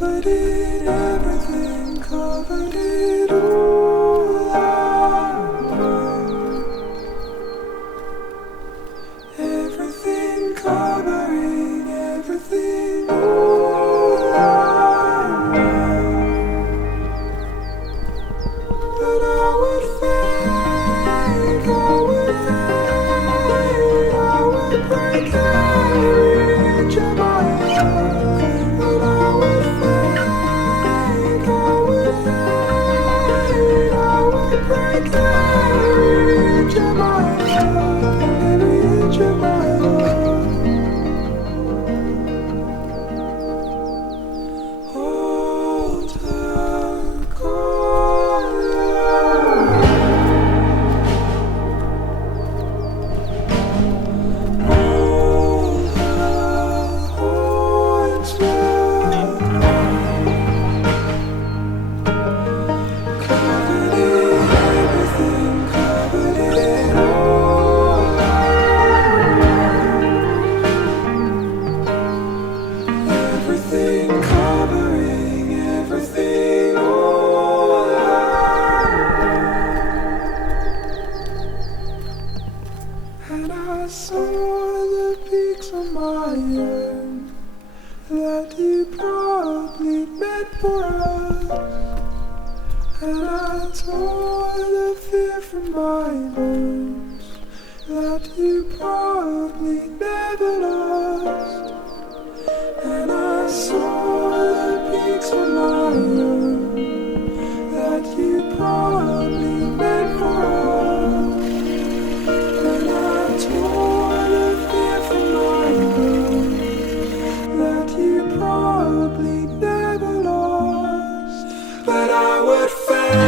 covered in everything, covered in all I know. Everything covering everything, all I know. But I would fade, I would break every inch of my life. But I would fade, I would break every inch of my life, every inch of my life. Hold her collar. Hold her horns wide. Covered in everything, covered in all I know. Everything covering everything, all I know. And I saw the peaks of my own that you probably meant for us. And I tore the fear from my bones that you probably never lost. And I saw the peaks of my own that you probably meant for us. And I tore the fear from my bones that you probably never lost. But I would fail.